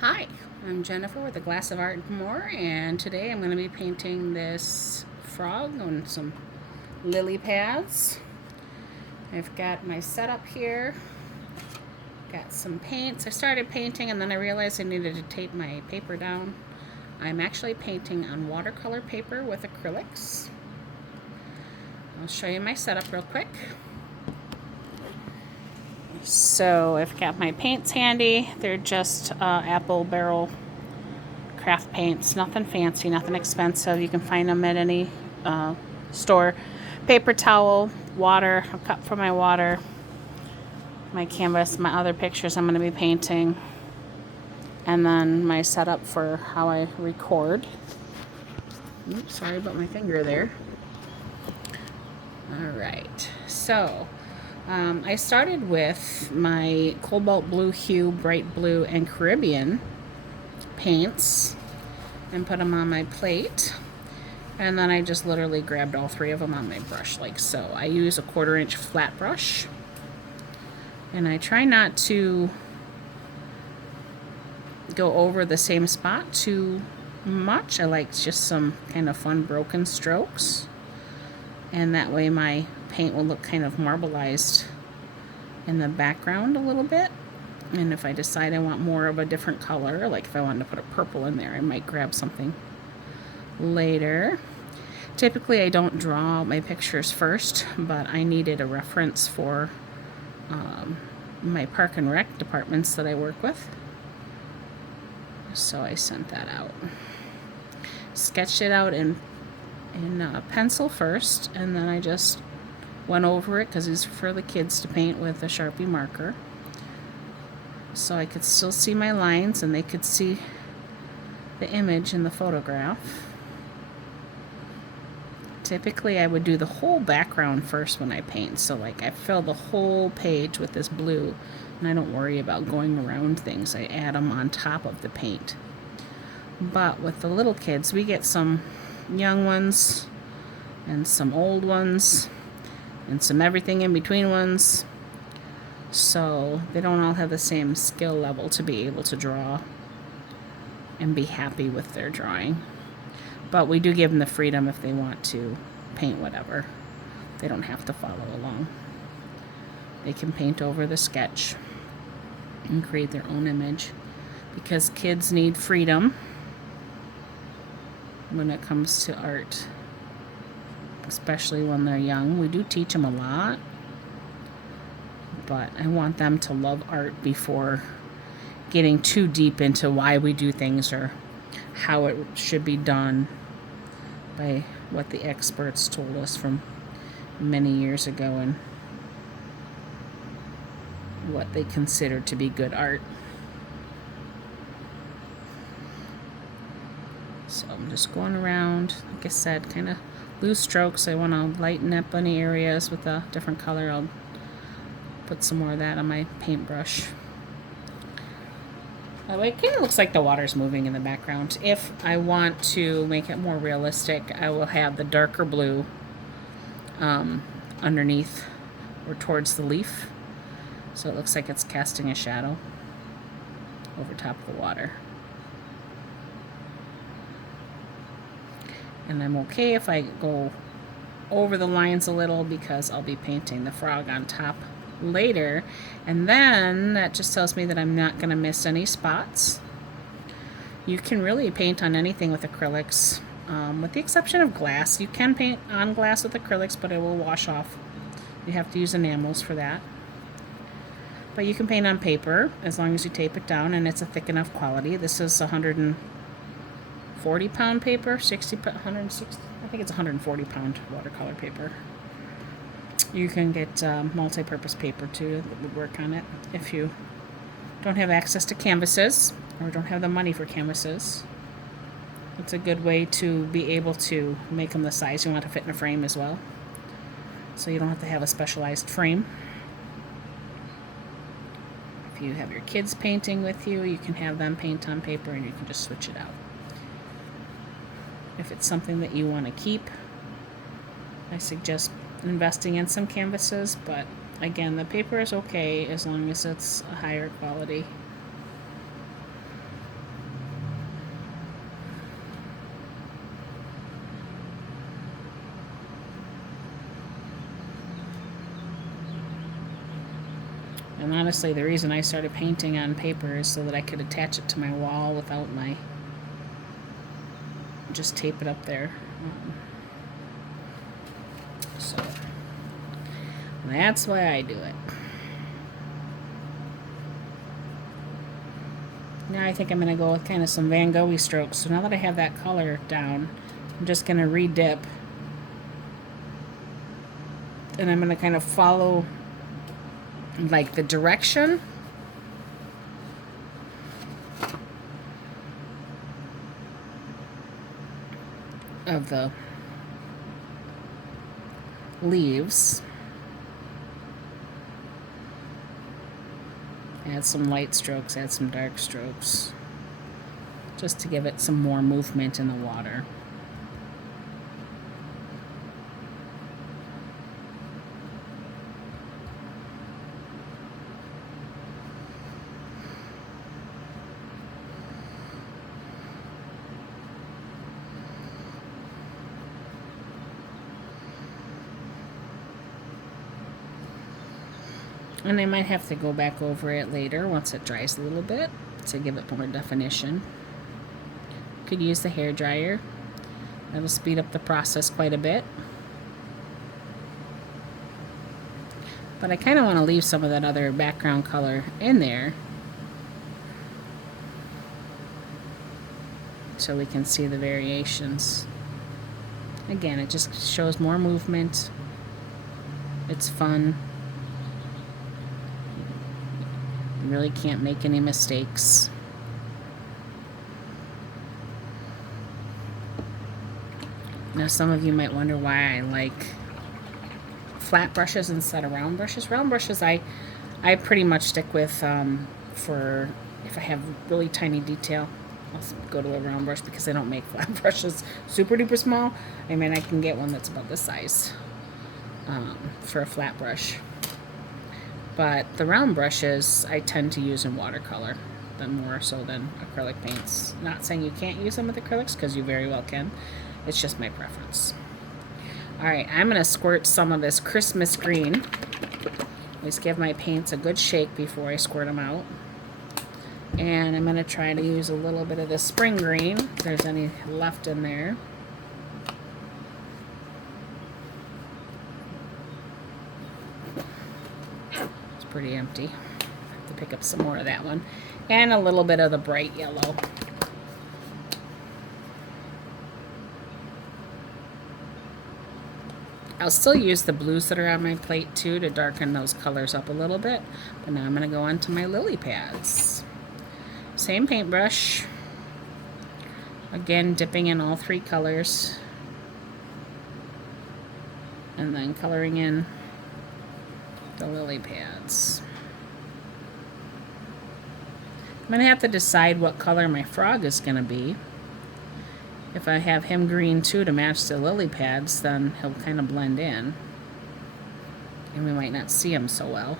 Hi, I'm Jennifer with A Glass of Art and More, and today I'm going to be painting this frog on some lily pads. I've got my setup here, got some paints. I started painting and then I realized I needed to tape my paper down. I'm actually painting on watercolor paper with acrylics. I'll show you my setup real quick. So I've got my paints handy. They're just apple barrel craft paints, nothing fancy, nothing expensive. You can find them at any store. Paper towel, water, a cup for my water, my canvas, my other pictures I'm going to be painting, and then my setup for how I record. Oops, sorry about my finger there. Alright, so I started with my cobalt blue hue, bright blue, and Caribbean paints and put them on my plate. And then I just literally grabbed all three of them on my brush like so. I use a 1/4 inch flat brush. And I try not to go over the same spot too much. I like just some kind of fun broken strokes. And that way my paint will look kind of marbleized in the background a little bit. And if I decide I want more of a different color, like if I wanted to put a purple in there, I might grab something later. Typically I don't draw my pictures first, but I needed a reference for my park and rec departments that I work with. So I sent that out. Sketched it out in pencil first, and then I just went over it because it's for the kids to paint with a Sharpie marker. So I could still see my lines and they could see the image in the photograph. Typically I would do the whole background first when I paint. So like I fill the whole page with this blue and I don't worry about going around things. I add them on top of the paint. But with the little kids, we get some young ones and some old ones and some everything in between ones. So they don't all have the same skill level to be able to draw and be happy with their drawing. But we do give them the freedom if they want to paint whatever. They don't have to follow along. They can paint over the sketch and create their own image because kids need freedom when it comes to art, especially when they're young. We do teach them a lot, but I want them to love art before getting too deep into why we do things or how it should be done by what the experts told us from many years ago and what they considered to be good art. So I'm just going around, like I said, kind of loose strokes. I want to lighten up any areas with a different color. I'll put some more of that on my paintbrush. That way it kind of looks like the water's moving in the background. If I want to make it more realistic, I will have the darker blue underneath or towards the leaf. So it looks like it's casting a shadow over top of the water. And I'm okay if I go over the lines a little because I'll be painting the frog on top later, and then that just tells me that I'm not going to miss any spots. You can really paint on anything with acrylics, with the exception of glass. You can paint on glass with acrylics, but it will wash off. You have to use enamels for that. But you can paint on paper as long as you tape it down and it's a thick enough quality. This is 140 pound paper, 160, I think it's 140 pound watercolor paper. You can get multi-purpose paper too that would work on it if you don't have access to canvases or don't have the money for canvases. It's a good way to be able to make them the size you want to fit in a frame as well. So you don't have to have a specialized frame. If you have your kids painting with you, you can have them paint on paper and you can just switch it out. If it's something that you want to keep, I suggest investing in some canvases, but again, the paper is okay as long as it's a higher quality. And honestly, the reason I started painting on paper is so that I could attach it to my wall without my, just tape it up there. So that's why I do it. Now I think I'm going to go with kind of some Van Gogh-y strokes. So now that I have that color down, I'm just going to re-dip. And I'm going to kind of follow like the direction of the leaves. Add some light strokes, add some dark strokes, just to give it some more movement in the water. And I might have to go back over it later once it dries a little bit to give it more definition. Could use the hair dryer. That'll speed up the process quite a bit. But I kind of want to leave some of that other background color in there so we can see the variations. Again, it just shows more movement. It's fun. You really can't make any mistakes. Now some of you might wonder why I like flat brushes instead of round brushes. Round brushes I pretty much stick with for if I have really tiny detail. I'll go to a round brush because they don't make flat brushes super duper small. I mean, I can get one that's about this size for a flat brush. But the round brushes I tend to use in watercolor more so than acrylic paints. Not saying you can't use them with acrylics, because you very well can. It's just my preference. Alright, I'm going to squirt some of this Christmas green. Always give my paints a good shake before I squirt them out. And I'm going to try to use a little bit of the spring green, if there's any left in there. Pretty empty. Have to pick up some more of that one. And a little bit of the bright yellow. I'll still use the blues that are on my plate too to darken those colors up a little bit. But now I'm going to go on to my lily pads. Same paintbrush. Again, dipping in all three colors. And then coloring in the lily pads. I'm going to have to decide what color my frog is going to be. If I have him green too to match the lily pads, then he'll kind of blend in. And we might not see him so well.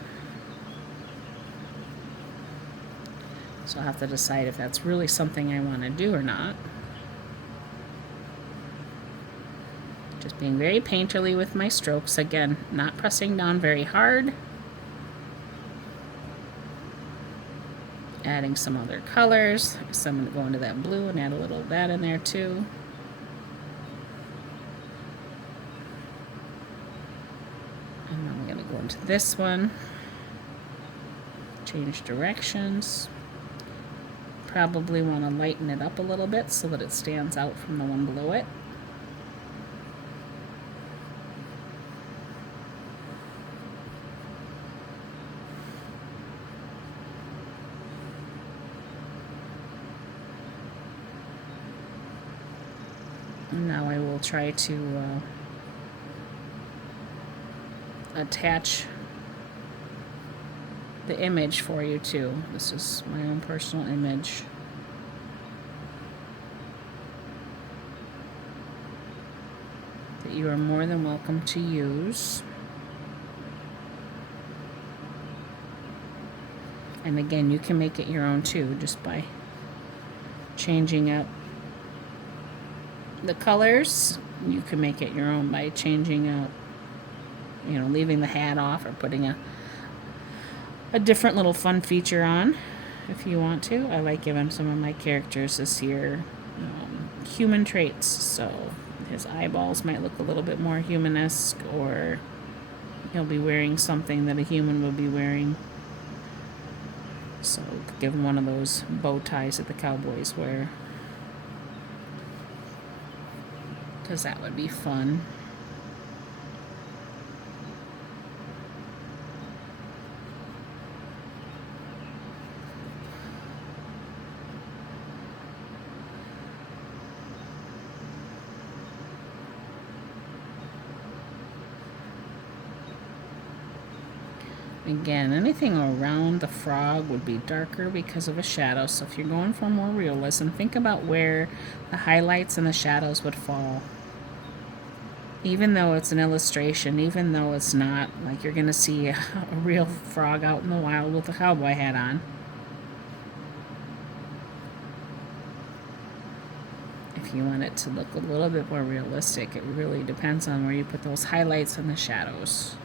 So I'll have to decide if that's really something I want to do or not. Just being very painterly with my strokes. Again, not pressing down very hard. Adding some other colors. So I'm going to go into that blue and add a little of that in there too. And then I'm going to go into this one. Change directions. Probably want to lighten it up a little bit so that it stands out from the one below it. Now I will try to attach the image for you too. This is my own personal image. That you are more than welcome to use. And again, you can make it your own too, just by changing up the colors. You can make it your own by changing up, you know, leaving the hat off or putting a a different little fun feature on if you want to. I like giving some of my characters this year human traits, so his eyeballs might look a little bit more human-esque, or he'll be wearing something that a human would be wearing. So give him one of those bow ties that the cowboys wear, because that would be fun. Again, anything around the frog would be darker because of a shadow. So if you're going for more realism, think about where the highlights and the shadows would fall. Even though it's an illustration, even though it's not like you're going to see a real frog out in the wild with a cowboy hat on. If you want it to look a little bit more realistic, it really depends on where you put those highlights and the shadows.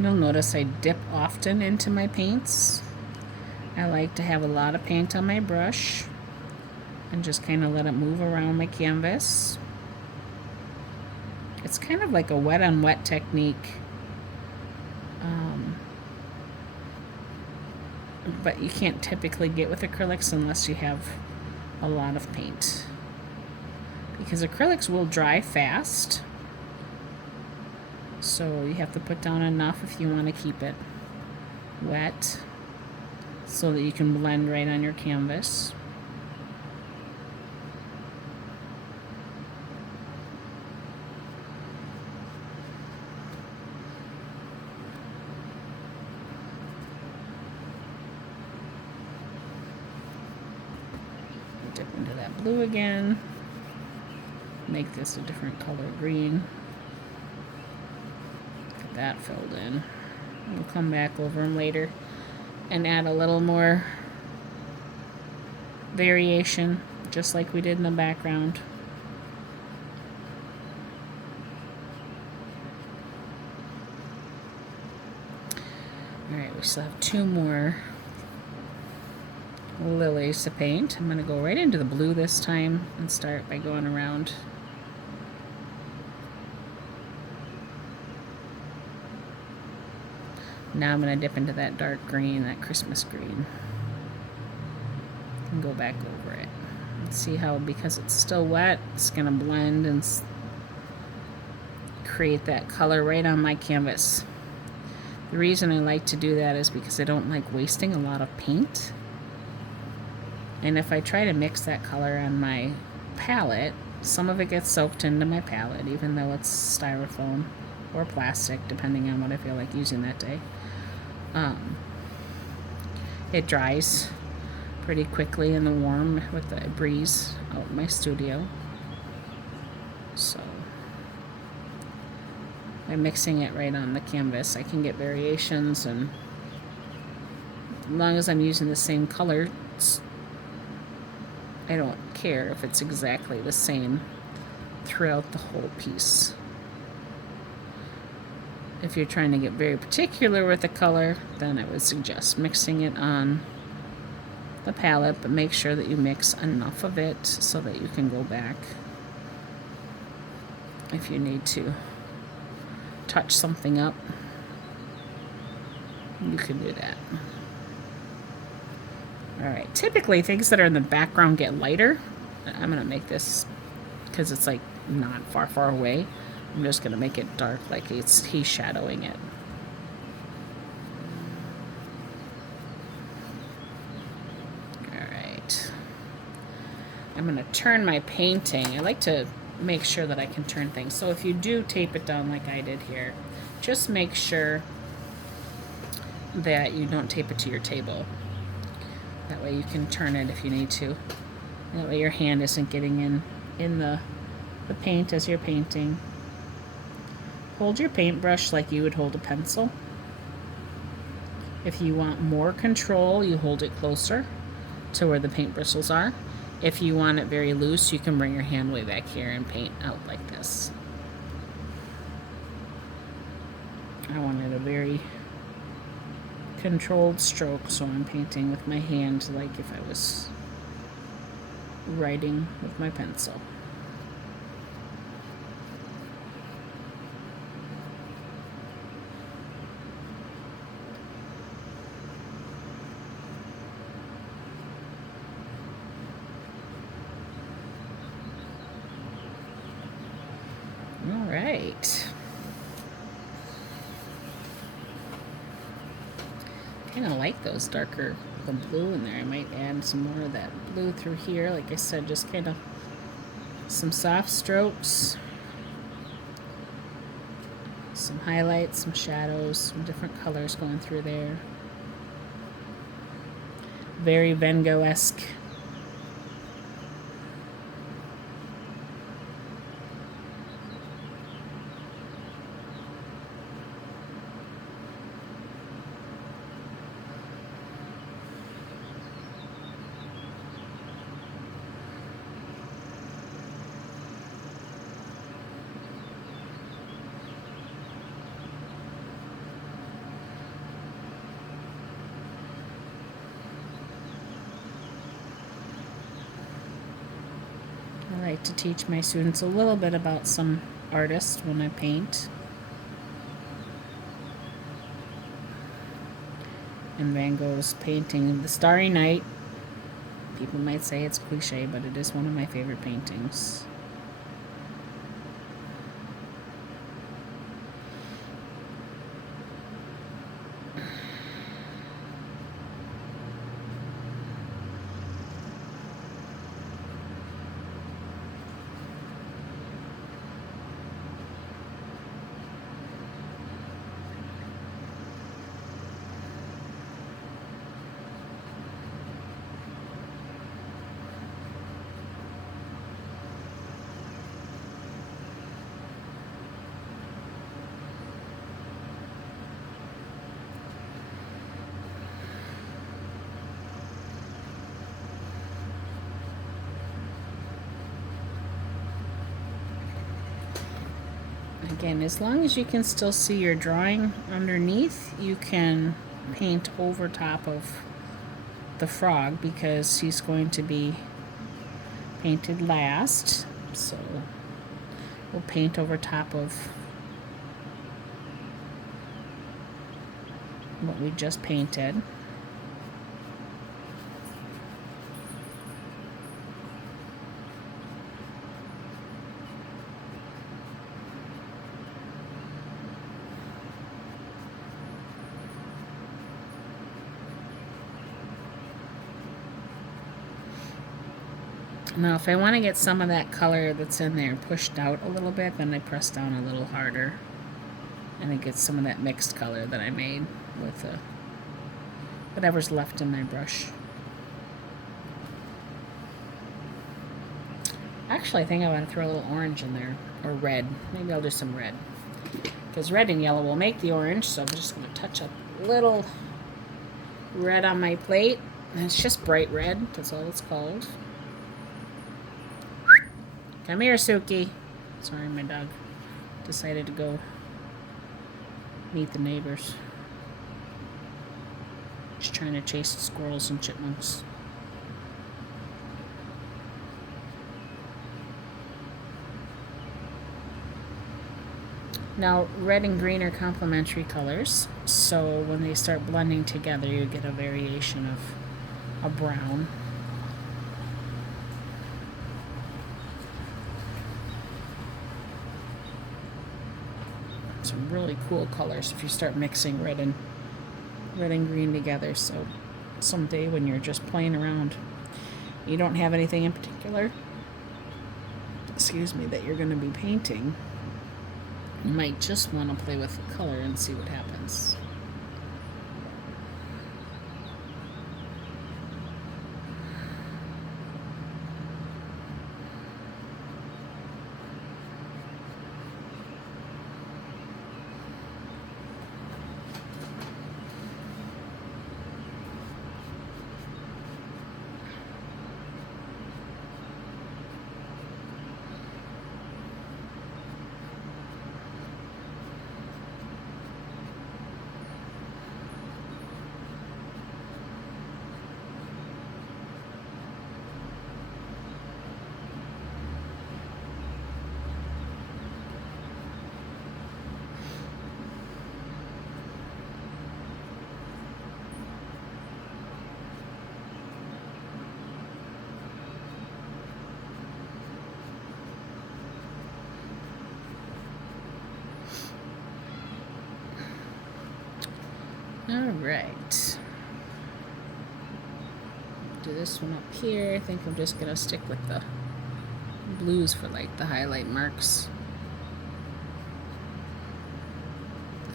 You'll notice I dip often into my paints. I like to have a lot of paint on my brush and just kind of let it move around my canvas. It's kind of like a wet on wet technique, but you can't typically get with acrylics unless you have a lot of paint, because acrylics will dry fast. So you have to put down enough if you want to keep it wet so that you can blend right on your canvas. Dip into that blue again. Make this a different color green. That filled in. We'll come back over them later and add a little more variation, just like we did in the background. Alright, we still have two more lilies to paint. I'm going to go right into the blue this time and start by going around. Now I'm going to dip into that dark green, that Christmas green, and go back over it. And see how, because it's still wet, it's going to blend and create that color right on my canvas. The reason I like to do that is because I don't like wasting a lot of paint. And if I try to mix that color on my palette, some of it gets soaked into my palette, even though it's styrofoam or plastic, depending on what I feel like using that day. It dries pretty quickly in the warm with the breeze out in my studio. So by mixing it right on the canvas, I can get variations, and as long as I'm using the same color, I don't care if it's exactly the same throughout the whole piece. If you're trying to get very particular with the color, then I would suggest mixing it on the palette, but make sure that you mix enough of it so that you can go back if you need to touch something up. You can do that. Alright, typically things that are in the background get lighter. I'm going to make this, because it's like not far away, I'm just going to make it dark, like he's shadowing it. Alright. I'm going to turn my painting. I like to make sure that I can turn things. So if you do tape it down like I did here, just make sure that you don't tape it to your table. That way you can turn it if you need to. That way your hand isn't getting in the paint as you're painting. Hold your paintbrush like you would hold a pencil. If you want more control, you hold it closer to where the paint bristles are. If you want it very loose, you can bring your hand way back here and paint out like this. I wanted a very controlled stroke, so I'm painting with my hand like if I was writing with my pencil. All right. Kind of like those darker, the blue in there. I might add some more of that blue through here. Like I said, just kind of some soft strokes, some highlights, some shadows, some different colors going through there. Very VanGogh-esk. I like to teach my students a little bit about some artists when I paint. And Van Gogh's painting The Starry Night. People might say it's cliche, but it is one of my favorite paintings. Again, as long as you can still see your drawing underneath, you can paint over top of the frog because he's going to be painted last. So we'll paint over top of what we just painted. Now, if I want to get some of that color that's in there pushed out a little bit, then I press down a little harder. And it gets some of that mixed color that I made with whatever's left in my brush. Actually, I think I want to throw a little orange in there, or red. Maybe I'll do some red. Because red and yellow will make the orange, so I'm just going to touch up a little red on my plate. And it's just bright red, that's all it's called. Come here, Suki. Sorry, my dog decided to go meet the neighbors. She's trying to chase squirrels and chipmunks. Now, red and green are complementary colors, so when they start blending together, you get a variation of a brown. Some really cool colors if you start mixing red and green together. So someday when you're just playing around, you don't have anything in particular, excuse me, that you're going to be painting, you might just want to play with the color and see what happens. Alright. Do this one up here. I think I'm just gonna stick with the blues for like the highlight marks.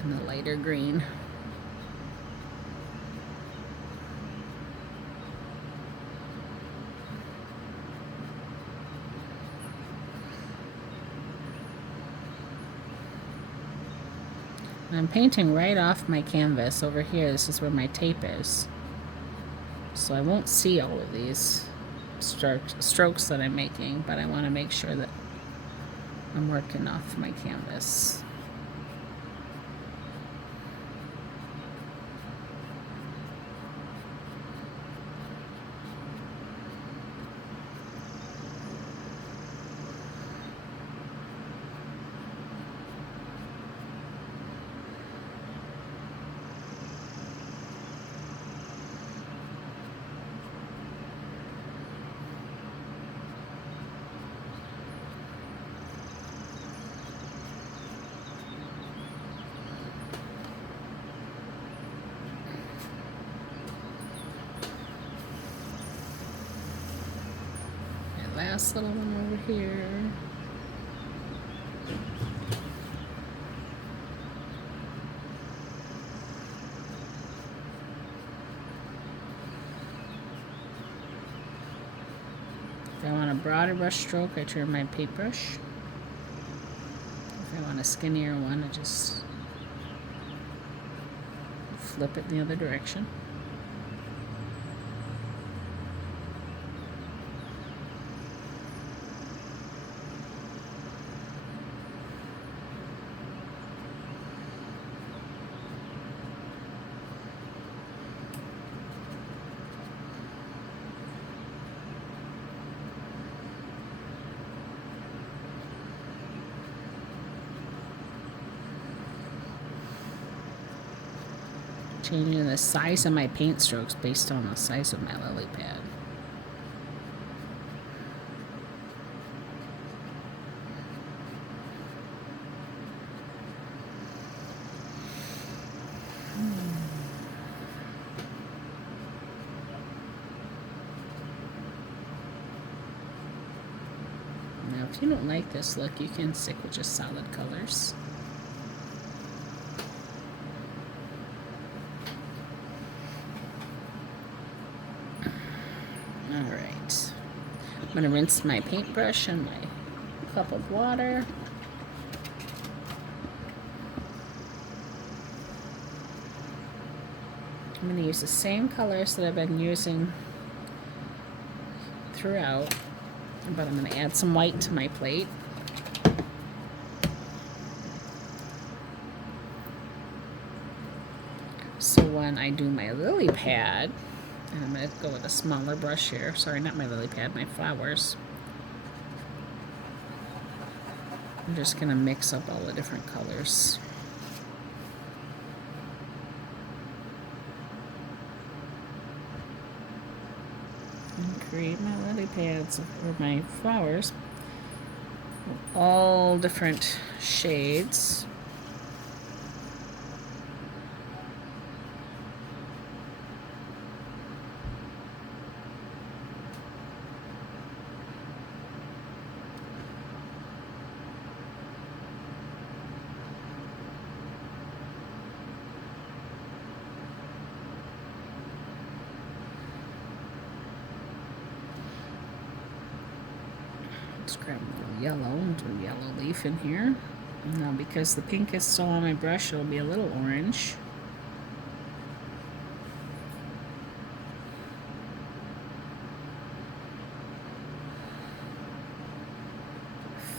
And the lighter green. I'm painting right off my canvas over here. This is where my tape is. So I won't see all of these strokes that I'm making, but I want to make sure that I'm working off my canvas. Last little one over here. If I want a broader brush stroke, I turn my paintbrush. If I want a skinnier one, I just flip it the other direction. Changing the size of my paint strokes based on the size of my lily pad. Now, if you don't like this look, you can stick with just solid colors. Alright, I'm going to rinse my paintbrush in my cup of water. I'm going to use the same colors that I've been using throughout, but I'm going to add some white to my plate. So when I do my lily pad, and I'm going to go with a smaller brush here. Sorry, not my lily pad, my flowers. I'm just going to mix up all the different colors. And create my lily pads, or my flowers. All different shades. Let's grab a little yellow and do a yellow leaf in here. Now, because the pink is still on my brush, it'll be a little orange.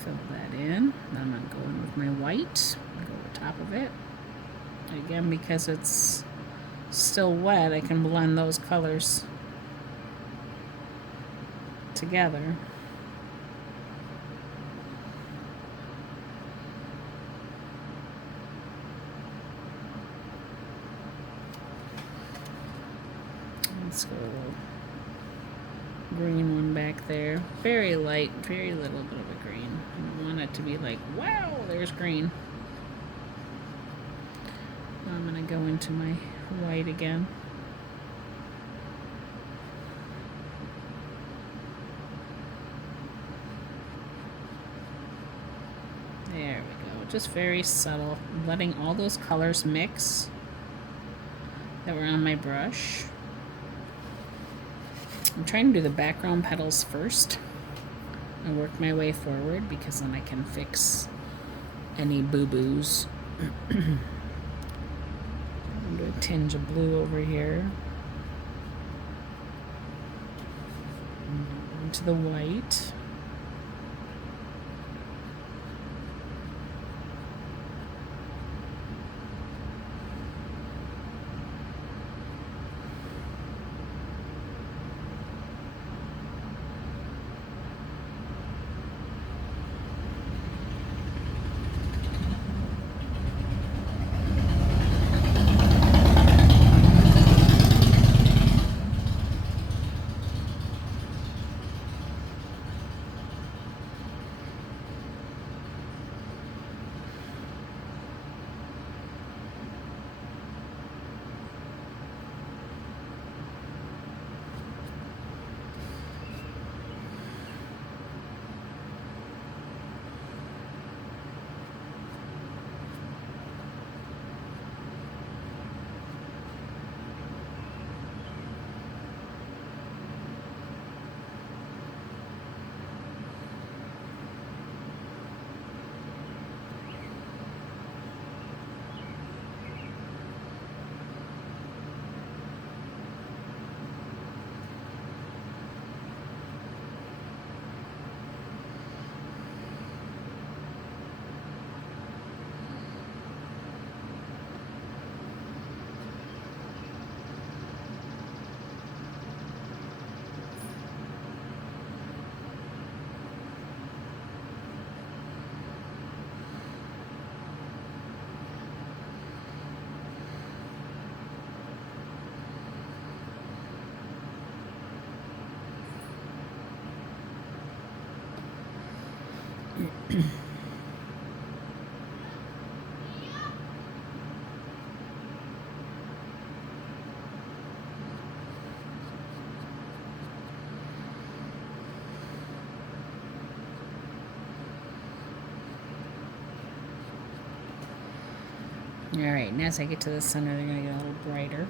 Fill that in. Then I'm going to go in with my white. Go over top of it. Again, because it's still wet, I can blend those colors together. Let's go a little green one back there. Very light, very little bit of a green. I want it to be like, wow, there's green. Now I'm going to go into my white again. There we go. Just very subtle. Letting all those colors mix that were on my brush. I'm trying to do the background petals first and work my way forward because then I can fix any boo-boos. I'm going to do a tinge of blue over here. Into the white. Alright, and as I get to the center, they're going to get a little brighter.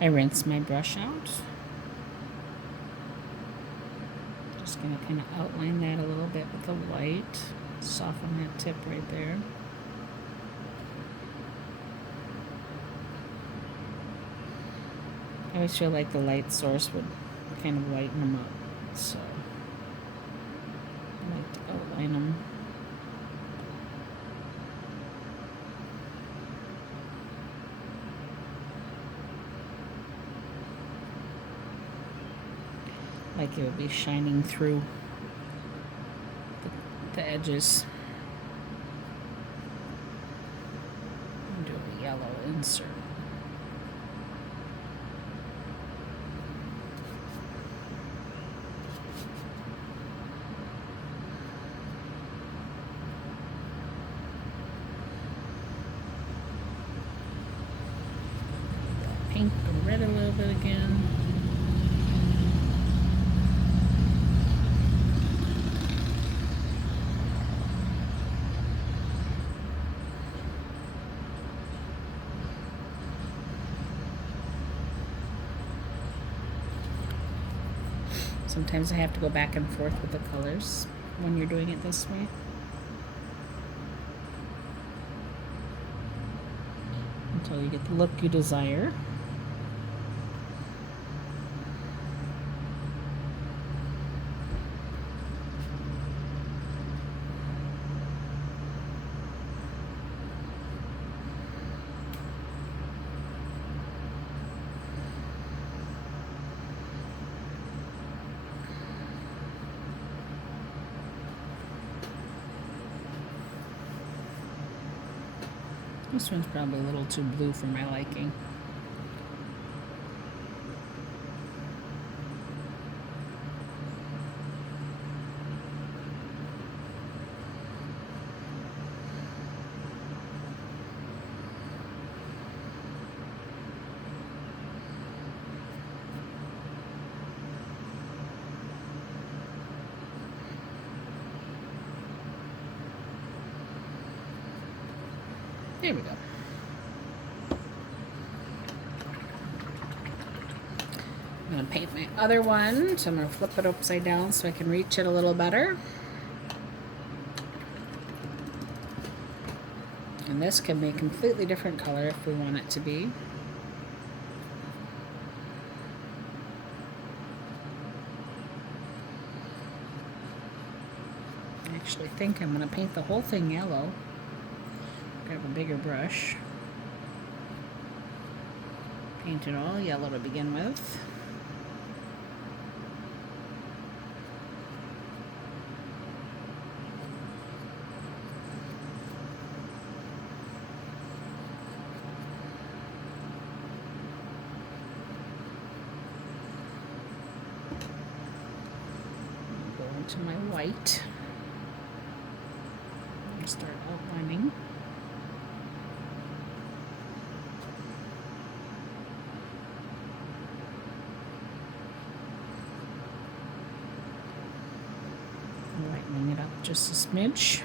I rinse my brush out. Just going to kind of outline that a little bit with the white. Soften that tip right there. I always feel like the light source would kind of whiten them up, so I like to outline them. Like it would be shining through the edges. Do a yellow insert. Pink and red a little bit again. Sometimes I have to go back and forth with the colors when you're doing it this way. Until you get the look you desire. This one's probably a little too blue for my liking. There we go. I'm going to paint my other one, so I'm going to flip it upside down so I can reach it a little better. And this can be a completely different color if we want it to be. I actually think I'm going to paint the whole thing yellow. Grab a bigger brush. Paint it all yellow to begin with. Go into my white. And start outlining. Lightening it up just a smidge.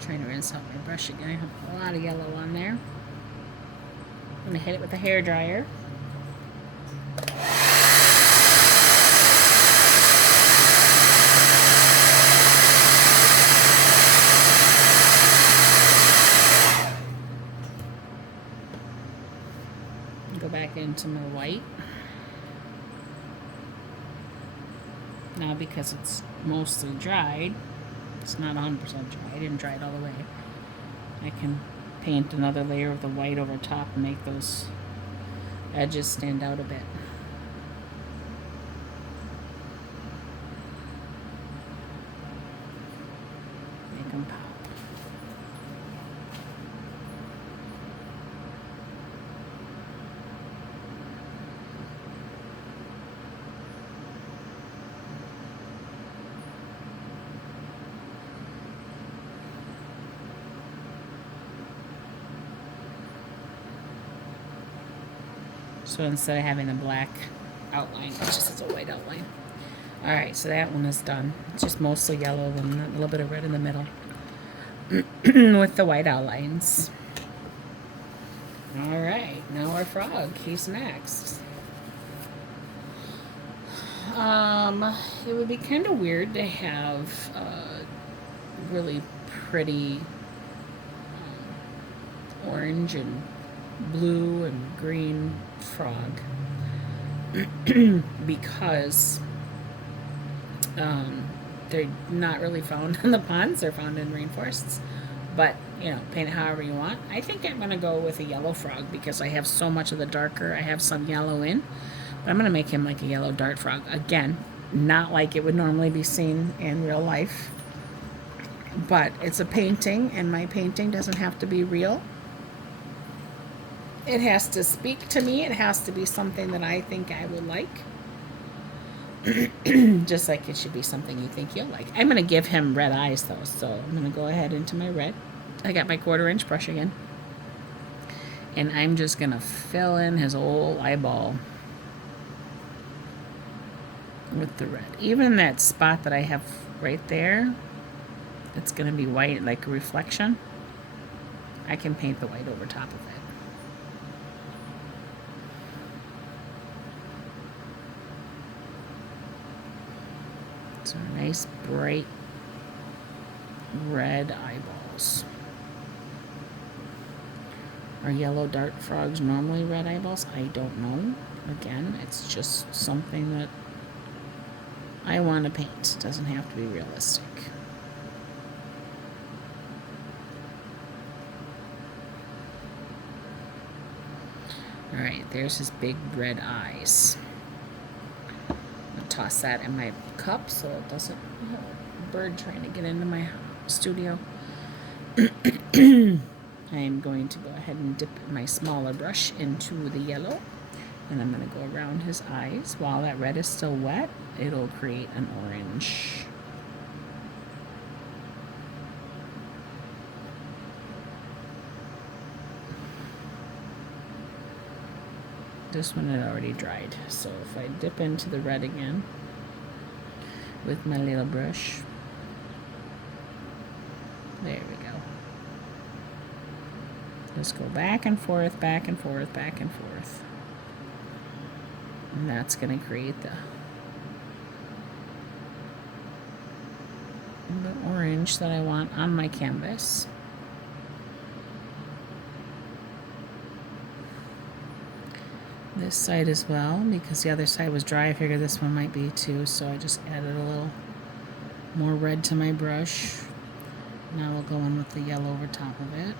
Trying to rinse out my brush again. I have a lot of yellow on there. I'm going to hit it with a hair dryer. Go back into my white. Now because it's mostly dried, it's not 100% dry. I didn't dry it all the way. I can paint another layer of the white over top and make those edges stand out a bit. Make them pop. So instead of having a black outline, it just has a white outline. Alright, so that one is done. It's just mostly yellow and a little bit of red in the middle with the white outlines. Alright, now our frog. He's next. It would be kind of weird to have a really pretty orange and blue and green frog because they're not really found in the ponds, they're found in rainforests. But, you know, paint it however you want. I think I'm going to go with a yellow frog because I have so much of the darker. I have some yellow in. But I'm going to make him like a yellow dart frog. Again, not like it would normally be seen in real life. But it's a painting, and my painting doesn't have to be real. It has to speak to me. It has to be something that I think I would like. Just like it should be something you think you'll like. I'm going to give him red eyes, though. So I'm going to go ahead into my red. I got my 1/4" brush again. And I'm just going to fill in his old eyeball with the red. Even that spot that I have right there, it's going to be white, like a reflection. I can paint the white over top of it. So nice bright red eyeballs. Are yellow dart frogs normally red eyeballs? I don't know. Again, it's just something that I want to paint. It doesn't have to be realistic. Alright, there's his big red eyes. I'm going to toss that in my cup so it doesn't... Oh, a bird trying to get into my studio. I'm going to go ahead and dip my smaller brush into the yellow. And I'm going to go around his eyes. While that red is still wet, it'll create an orange. This one had already dried. So if I dip into the red again with my little brush. There we go. Just go back and forth, back and forth, back and forth. And that's going to create the orange that I want on my canvas. This side as well, because the other side was dry. I figured this one might be too, so I just added a little more red to my brush. Now we'll go in with the yellow over top of it.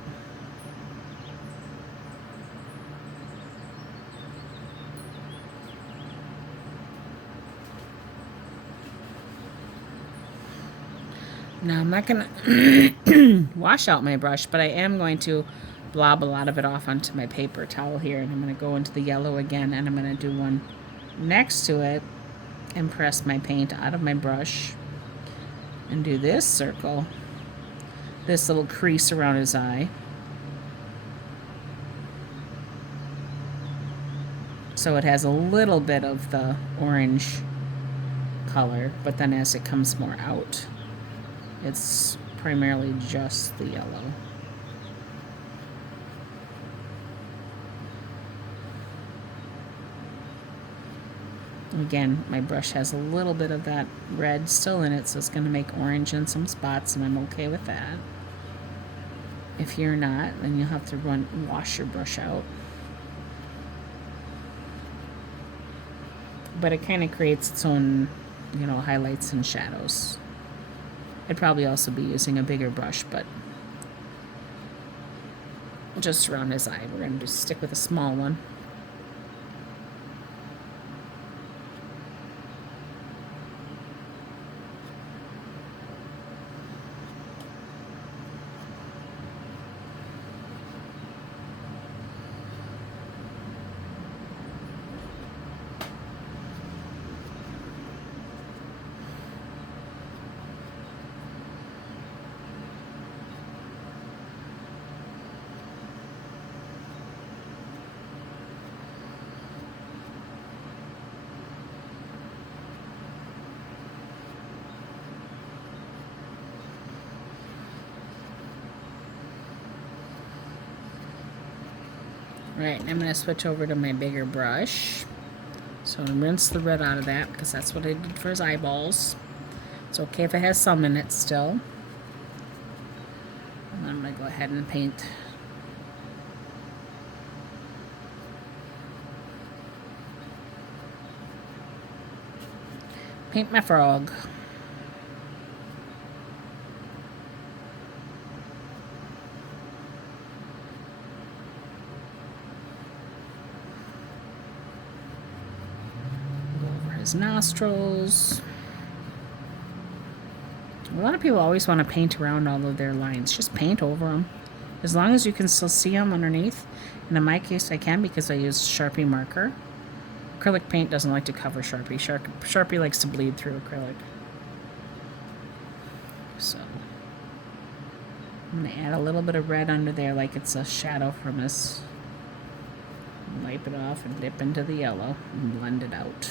Now I'm not going to wash out my brush, but I am going to blob a lot of it off onto my paper towel here, and I'm going to go into the yellow again, and I'm going to do one next to it and press my paint out of my brush and do this circle, this little crease around his eye. So it has a little bit of the orange color, but then as it comes more out, it's primarily just the yellow. Again, my brush has a little bit of that red still in it, so it's going to make orange in some spots, and I'm okay with that. If you're not, then you'll have to wash your brush out. But it kind of creates its own, you know, highlights and shadows. I'd probably also be using a bigger brush, but just around his eye, we're going to just stick with a small one. Right, I'm going to switch over to my bigger brush. So I'm going to rinse the red out of that because that's what I did for his eyeballs. It's okay if it has some in it still. And I'm going to go ahead and paint my frog. his nostrils. A lot of people always want to paint around all of their lines. Just paint over them. As long as you can still see them underneath. And in my case, I can because I use Sharpie marker. Acrylic paint doesn't like to cover Sharpie. Sharpie likes to bleed through acrylic. So I'm going to add a little bit of red under there like it's a shadow from us. Wipe it off and dip into the yellow and blend it out.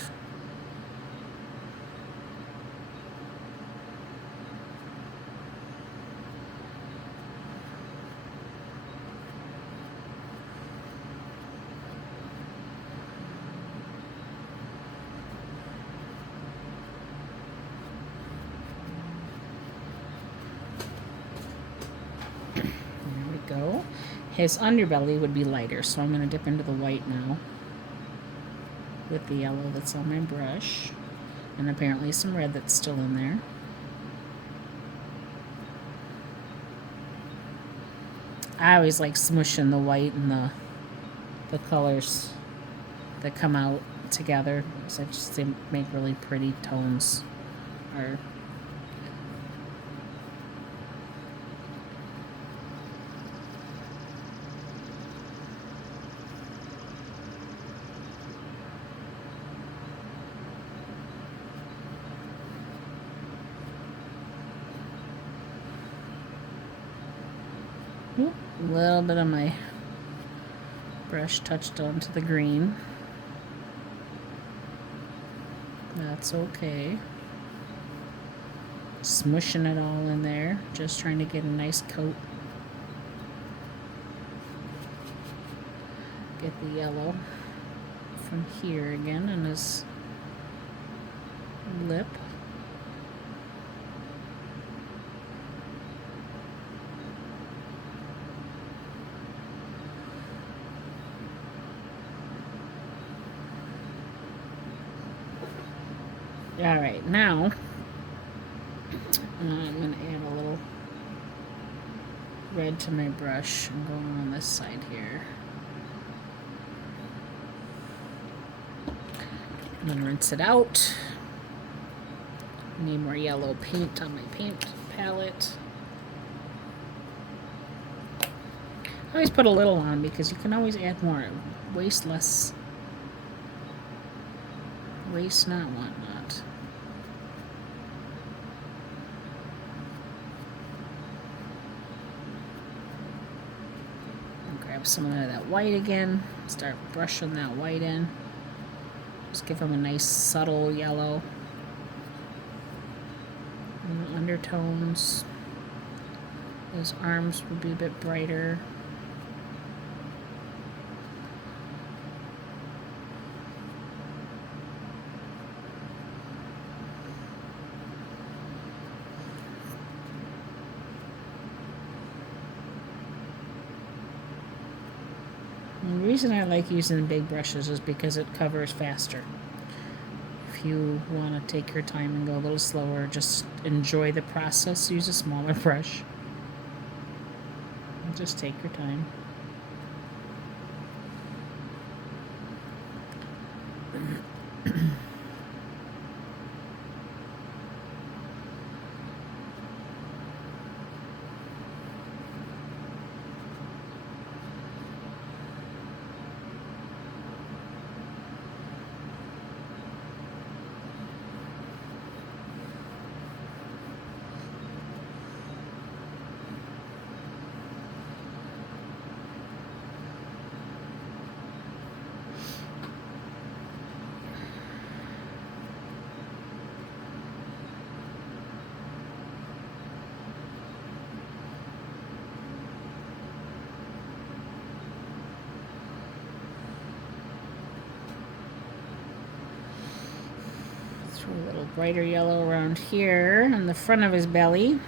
Go. His underbelly would be lighter, so I'm going to dip into the white now with the yellow that's on my brush, and apparently some red that's still in there. I always like smushing the white and the colors that come out together, so they make really pretty tones. Or a little bit of my brush touched onto the green. That's okay. Smushing it all in there, just trying to get a nice coat. Get the yellow from here again on his lip. Alright, now I'm going to add a little red to my brush. I'm going on this side here. I'm going to rinse it out. I need more yellow paint on my paint palette. I always put a little on because you can always add more. Waste less. Waste not, want not. Grab some of that white again. Start brushing that white in. Just give them a nice subtle yellow. And the undertones. Those arms would be a bit brighter. And the reason I like using big brushes is because it covers faster. If you want to take your time and go a little slower, just enjoy the process, use a smaller brush. And just take your time. A little brighter yellow around here on the front of his belly.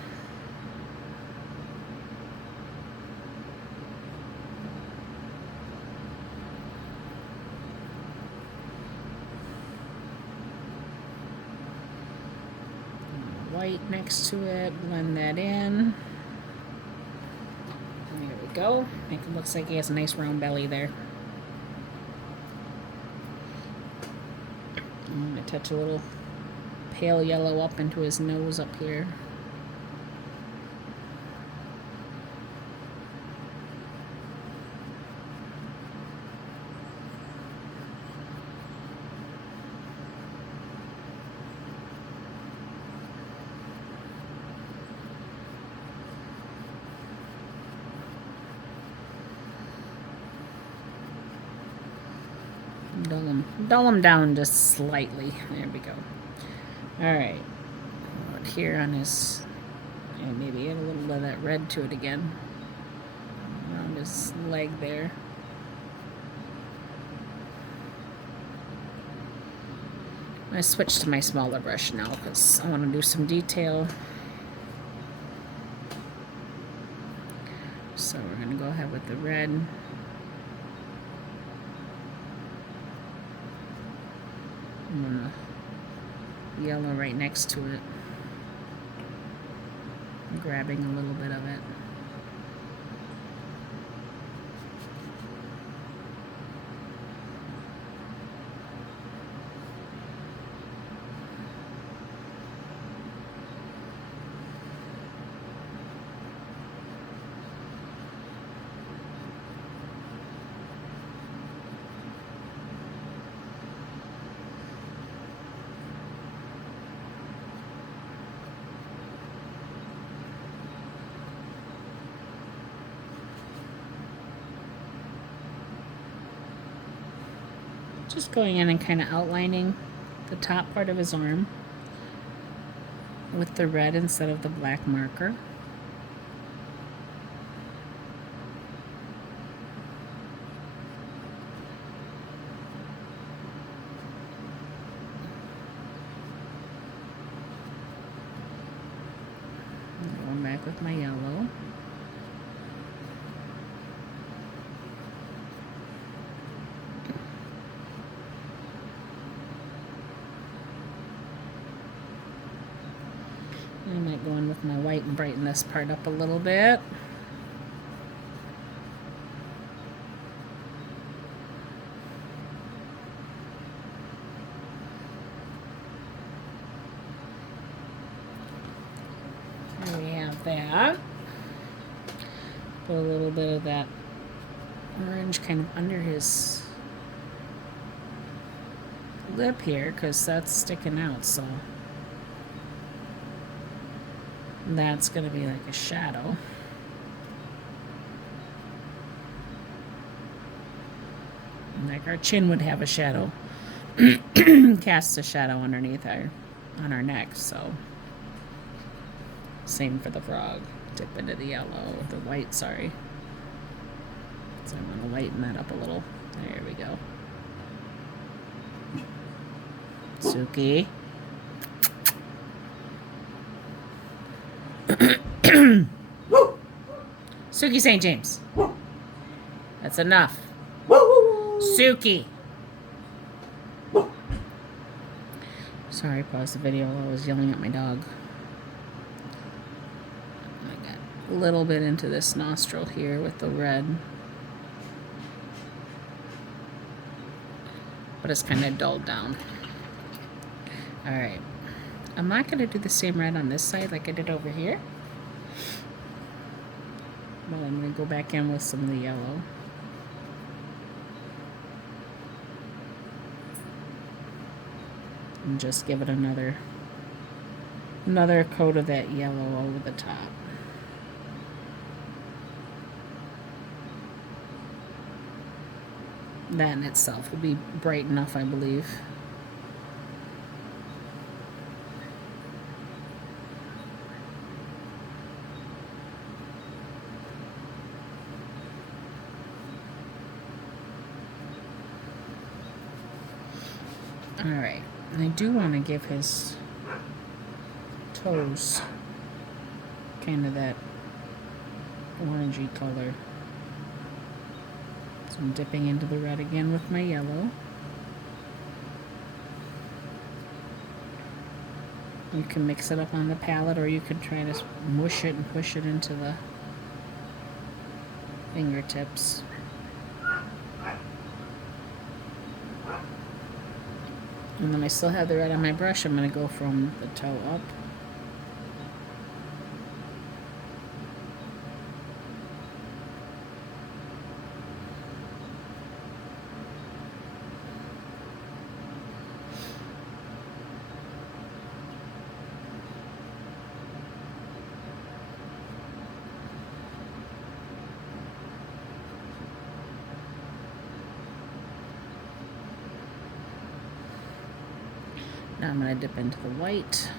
White next to it, blend that in. There we go. It looks like he has a nice round belly there. I'm going to touch a little pale yellow up into his nose up here. Dull them down just slightly. There we go. Alright. Here on his, and maybe add a little of that red to it again. Around his leg there. I switched to my smaller brush now because I want to do some detail. So we're going to go ahead with the red. And the yellow right next to it. I'm grabbing a little bit of it. Just going in and kind of outlining the top part of his arm with the red instead of the black marker. Going back with my yellow. I might go in with my white and brighten this part up a little bit. There we have that. Put a little bit of that orange kind of under his lip here because that's sticking out, so that's going to be like a shadow. Like our chin would have a shadow. Casts a shadow underneath on our neck, so same for the frog. Dip into the yellow, the white, sorry. So I'm going to lighten that up a little. There we go. Suki. Suki St. James. That's enough. Suki. Sorry, pause the video while I was yelling at my dog. I got a little bit into this nostril here with the red. But it's kind of dulled down. Alright. I'm not going to do the same red on this side like I did over here. But I'm going to go back in with some of the yellow. And just give it another coat of that yellow over the top. That in itself will be bright enough, I believe. Alright, and I do want to give his toes kind of that orangey color. So I'm dipping into the red again with my yellow. You can mix it up on the palette, or you could try to mush it and push it into the fingertips. And then I still have the red on my brush. I'm going to go from the toe up. Now I'm going to dip into the white.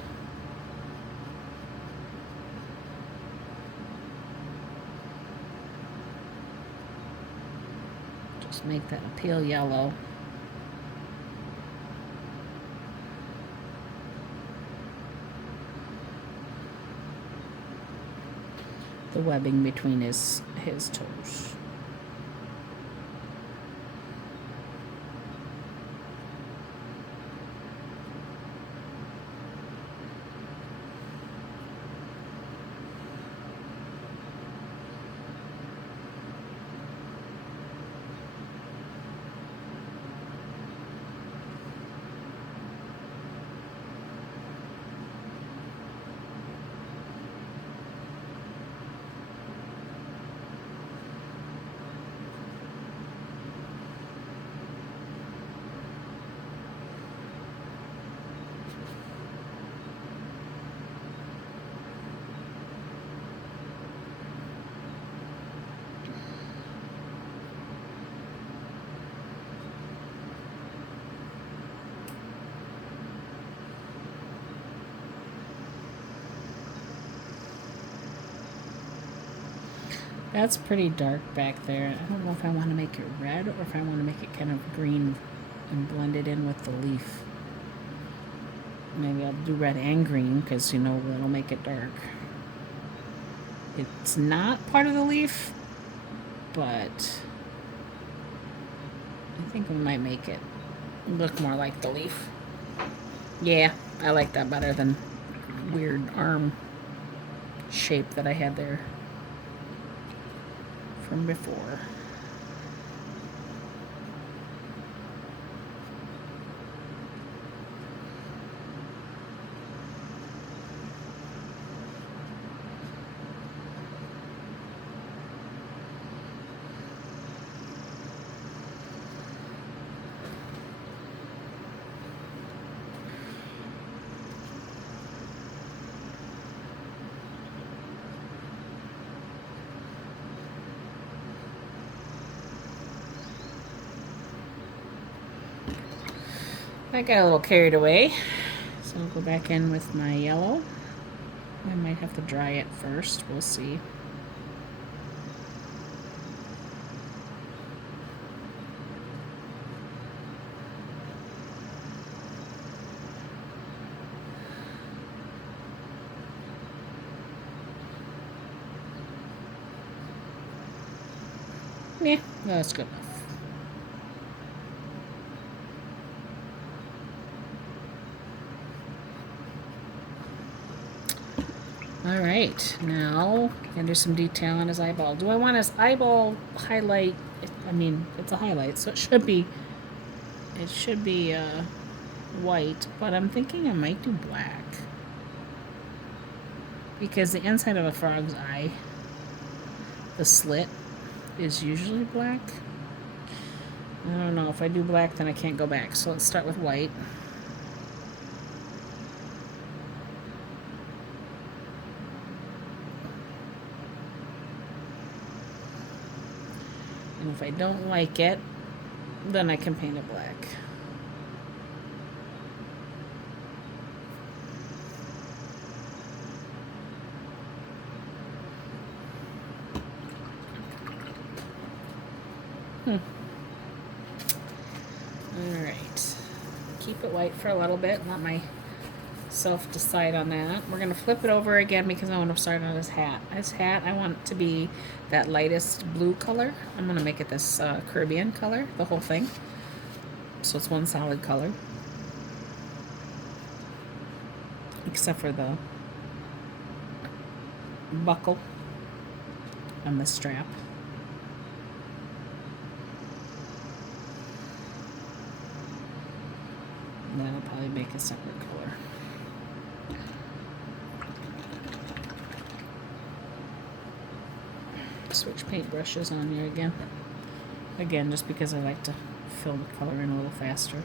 Just make that a pale yellow. The webbing between his toes. That's pretty dark back there. I don't know if I want to make it red or if I want to make it kind of green and blend it in with the leaf. Maybe I'll do red and green because, you know, that'll make it dark. It's not part of the leaf, but I think we might make it look more like the leaf. Yeah, I like that better than weird arm shape that I had there from before. I got a little carried away, so I'll go back in with my yellow. I might have to dry it first, we'll see. Yeah, that's good enough. All right, now I'm gonna do some detail on his eyeball. Do I want his eyeball highlight? I mean, it's a highlight, so it should be white, but I'm thinking I might do black because the inside of a frog's eye, the slit, is usually black. I don't know, if I do black then I can't go back, so let's start with white. And if I don't like it, then I can paint it black. Alright. Keep it white for a little bit. Let myself decide on that. We're going to flip it over again because I want to start on his hat. His hat, I want to be that lightest blue color. I'm going to make it this Caribbean color, the whole thing. So it's one solid color. Except for the buckle on the strap. And then I'll probably make a separate color. Switch paintbrushes on here again. Again, just because I like to fill the color in a little faster.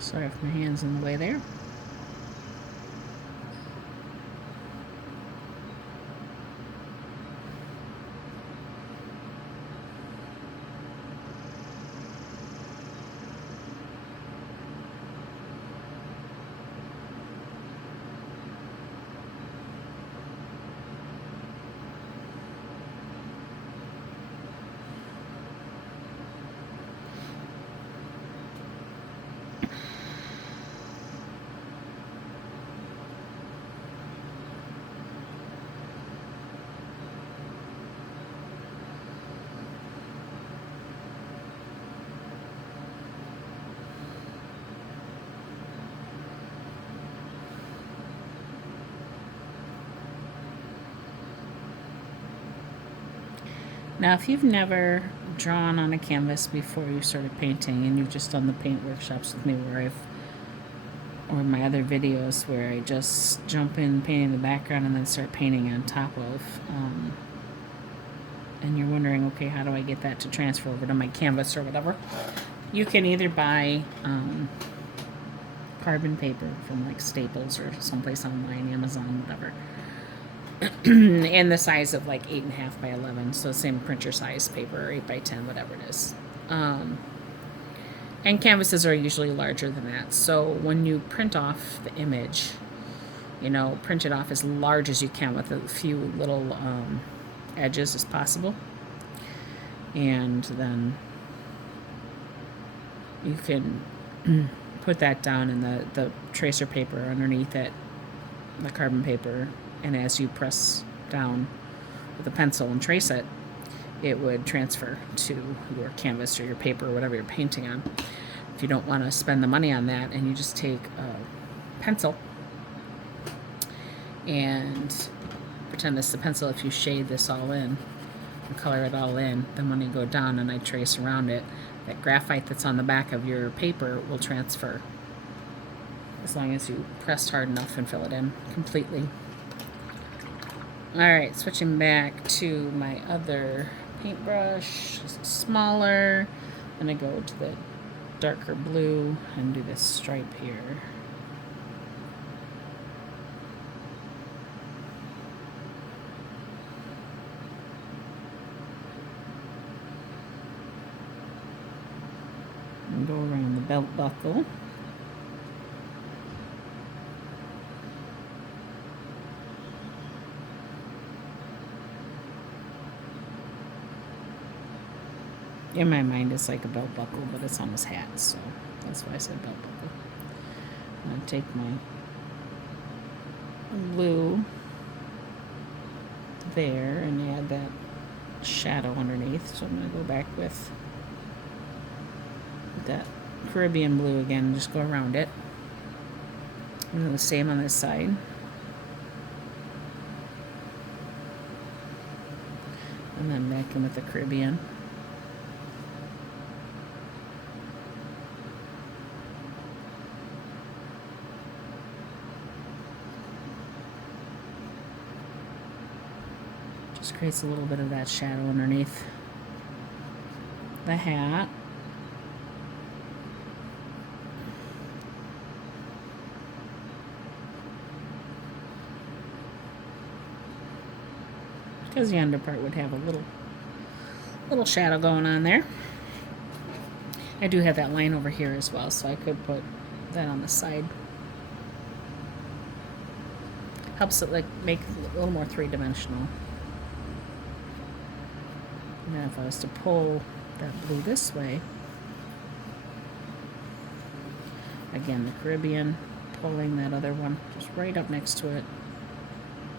Sorry if my hand's in the way there. Now, if you've never drawn on a canvas before you started painting and you've just done the paint workshops with me or my other videos where I just jump in painting the background and then start painting on top of, and you're wondering, okay, how do I get that to transfer over to my canvas or whatever? You can either buy carbon paper from like Staples or someplace online, Amazon, whatever. And the size of like 8.5 by 11, so same printer size paper, or 8 by 10, whatever it is. And canvases are usually larger than that. So when you print off the image, you know, print it off as large as you can with a few little edges as possible. And then you can put that down in the tracer paper underneath it, the carbon paper. And as you press down with a pencil and trace it, it would transfer to your canvas or your paper or whatever you're painting on. If you don't want to spend the money on that, and you just take a pencil and pretend this is the pencil, if you shade this all in and color it all in, then when you go down and I trace around it, that graphite that's on the back of your paper will transfer, as long as you press hard enough and fill it in completely. Alright, switching back to my other paintbrush, just smaller. I'm going to go to the darker blue and do this stripe here. And go around the belt buckle. In my mind, it's like a belt buckle, but it's on his hat, so that's why I said belt buckle. I'm going to take my blue there and add that shadow underneath. So I'm going to go back with that Caribbean blue again and just go around it. And do the same on this side. And then back in with the Caribbean. Just creates a little bit of that shadow underneath the hat. Because the under part would have a little shadow going on there. I do have that line over here as well, so I could put that on the side. Helps it like make it a little more three-dimensional. And then if I was to pull that blue this way, Again, the Caribbean, pulling that other one just right up next to it,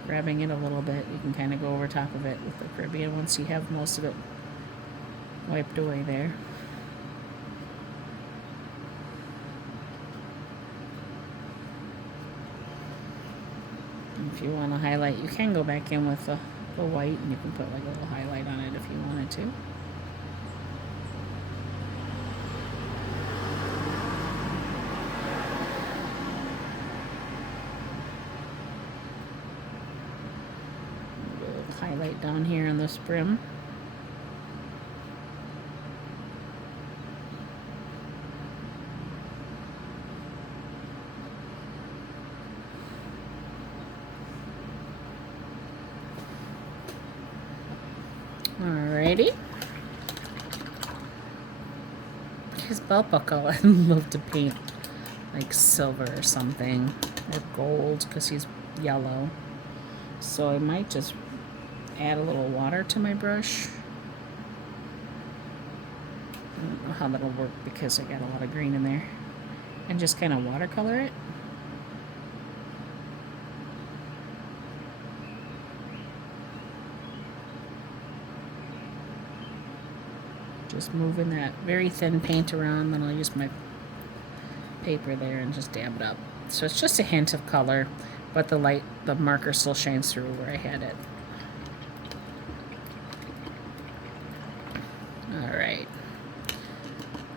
grabbing it a little bit. You can kind of go over top of it with the Caribbean once you have most of it wiped away there. And if you want to highlight, you can go back in with the white, and you can put like a little highlight on it if you wanted to. Highlight down here on this brim. Alrighty. His belt buckle, I'd love to paint like silver or something, or gold, because he's yellow. So I might just add a little water to my brush. I don't know how that'll work because I got a lot of green in there. And just kind of watercolor it. Just moving that very thin paint around, then I'll use my paper there and just dab it up. So it's just a hint of color, but the marker still shines through where I had it. Alright.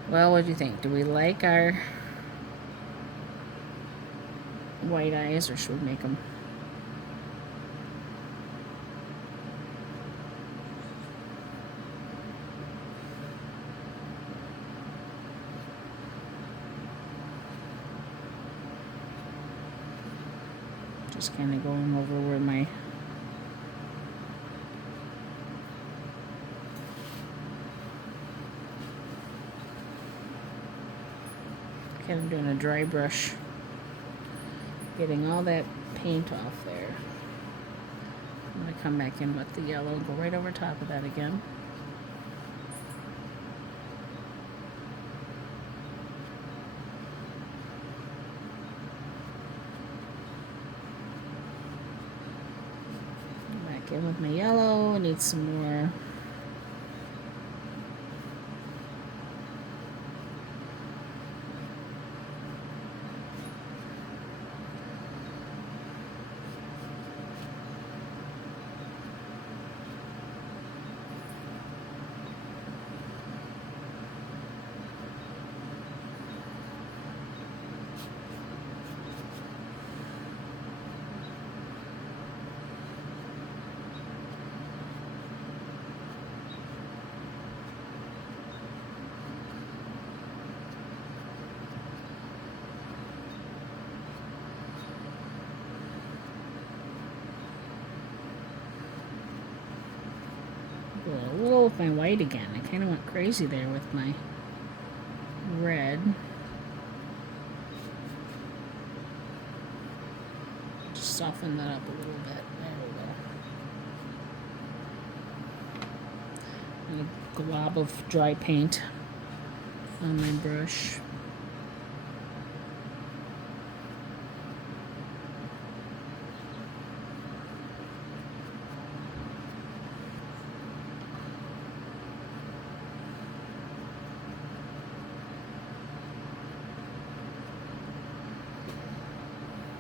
Well, what do you think? Do we like our white eyes, or should we make them? Just kind of going over where my kind of doing a dry brush, getting all that paint off there. I'm going to come back in with the yellow, go right over top of that again. Back in with my yellow, I need some more. A little with my white again. I kind of went crazy there with my red. Just soften that up a little bit. There we go. And a glob of dry paint on my brush.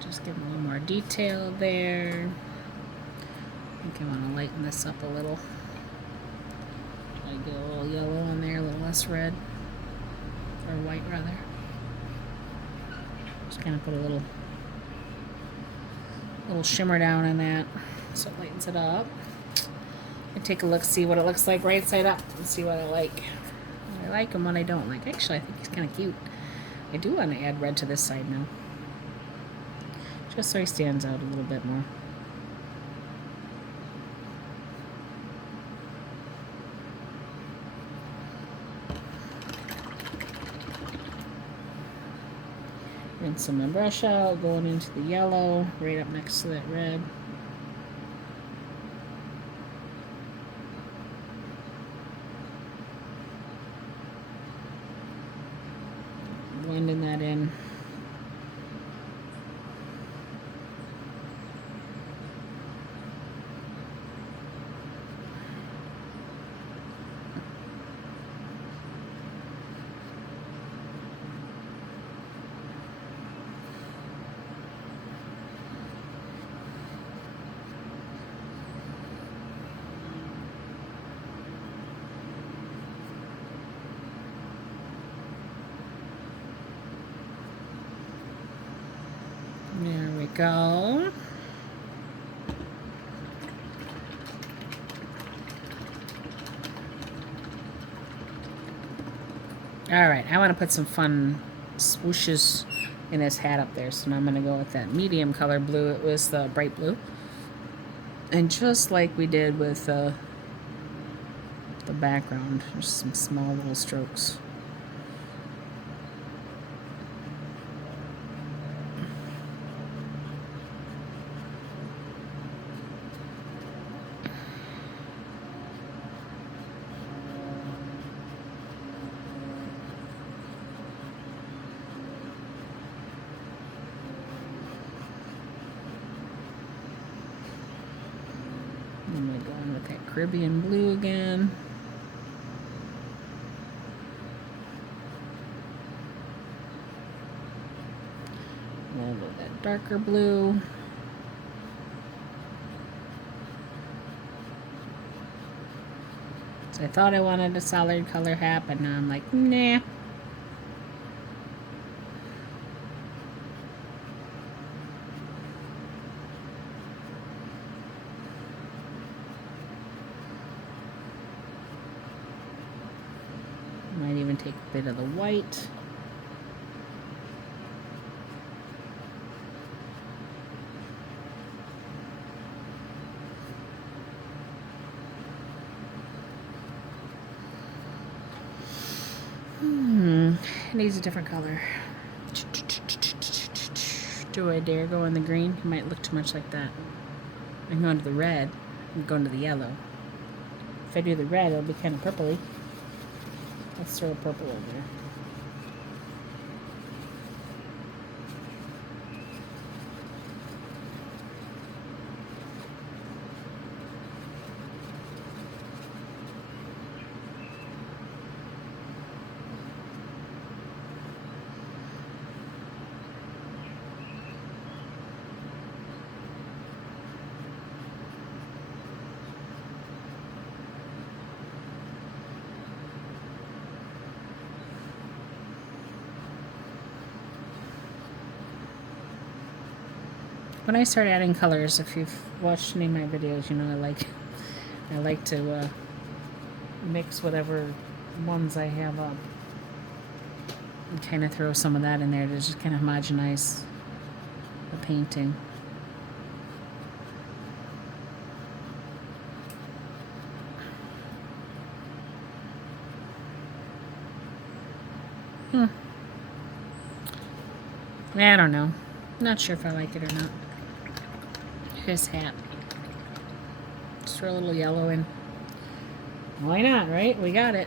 Just give a little more detail there. I think I want to lighten this up a little. Try to get a little yellow on there, a little less red. Or white, rather. Just kind of put a little shimmer down in that so it lightens it up. And take a look, see what it looks like right side up, and see what I like. What I like and what I don't like. Actually, I think he's kind of cute. I do want to add red to this side now, just so he stands out a little bit more. Rinsing my brush out, going into the yellow, right up next to that red. Blending that in. go. Alright, I want to put some fun swooshes in his hat up there, so now I'm going to go with that medium color blue. It was the bright blue. And just like we did with the background, just some small little strokes. I'm going to go in with that Caribbean blue again. A little bit of that darker blue. So I thought I wanted a solid color hat, but now I'm like, nah. Might even take a bit of the white. It needs a different color. Do I dare go in the green? It might look too much like that. I'm going to the red. I'm going to the yellow. If I do the red, it'll be kind of purpley. Let's throw a purple over there. When I start adding colors, if you've watched any of my videos, you know I like to mix whatever ones I have up and kind of throw some of that in there to just kind of homogenize the painting. I don't know. Not sure if I like it or not. His hat. Just throw a little yellow in. Why not, right? We got it.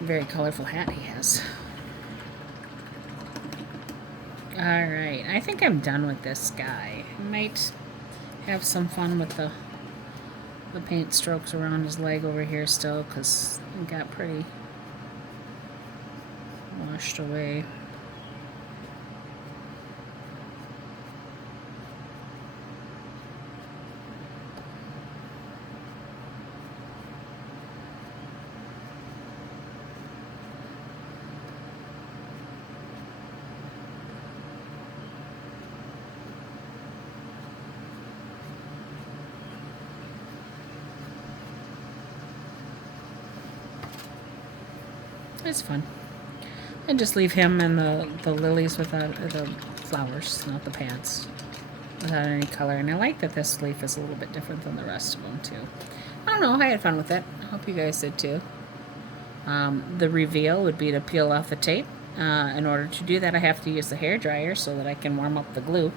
Very colorful hat he has. Alright, I think I'm done with this guy. I might have some fun with the paint strokes around his leg over here still, because it got pretty washed away. It's fun. And just leave him and the lilies without the flowers, not the pads, without any color. And I like that this leaf is a little bit different than the rest of them too. I don't know, I had fun with it. I hope you guys did too. The reveal would be to peel off the tape. In order to do that, I have to use the hair dryer so that I can warm up the glue.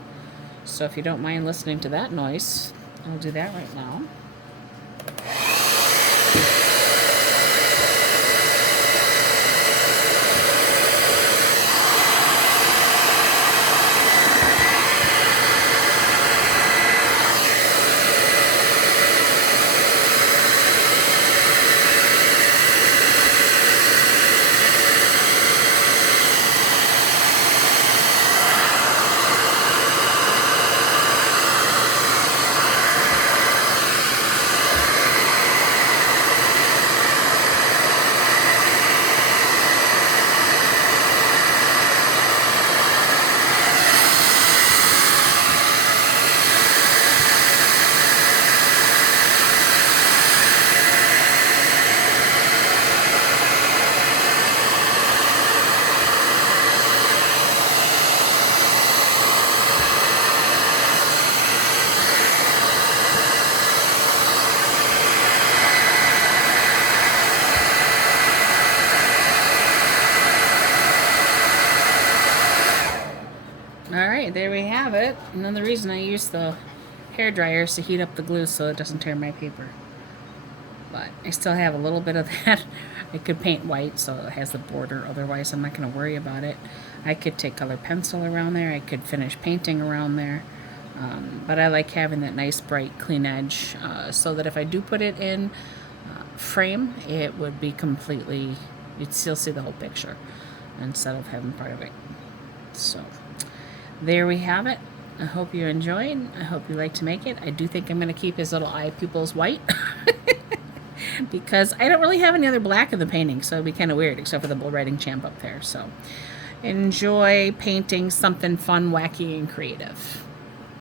So if you don't mind listening to that noise, I'll do that right now. right, there we have it. Another reason I use the hair dryer is to heat up the glue so it doesn't tear my paper. But I still have a little bit of that. I could paint white so it has the border, otherwise I'm not going to worry about it. I could take colored pencil around there. I could finish painting around there. But I like having that nice bright clean edge so that if I do put it in frame, it would be completely, you'd still see the whole picture instead of having part of it. So there we have it. I hope you enjoyed. I hope you like to make it. I do think I'm going to keep his little eye pupils white because I don't really have any other black in the painting, so it'd be kind of weird except for the bull riding champ up there. So enjoy painting something fun, wacky, and creative.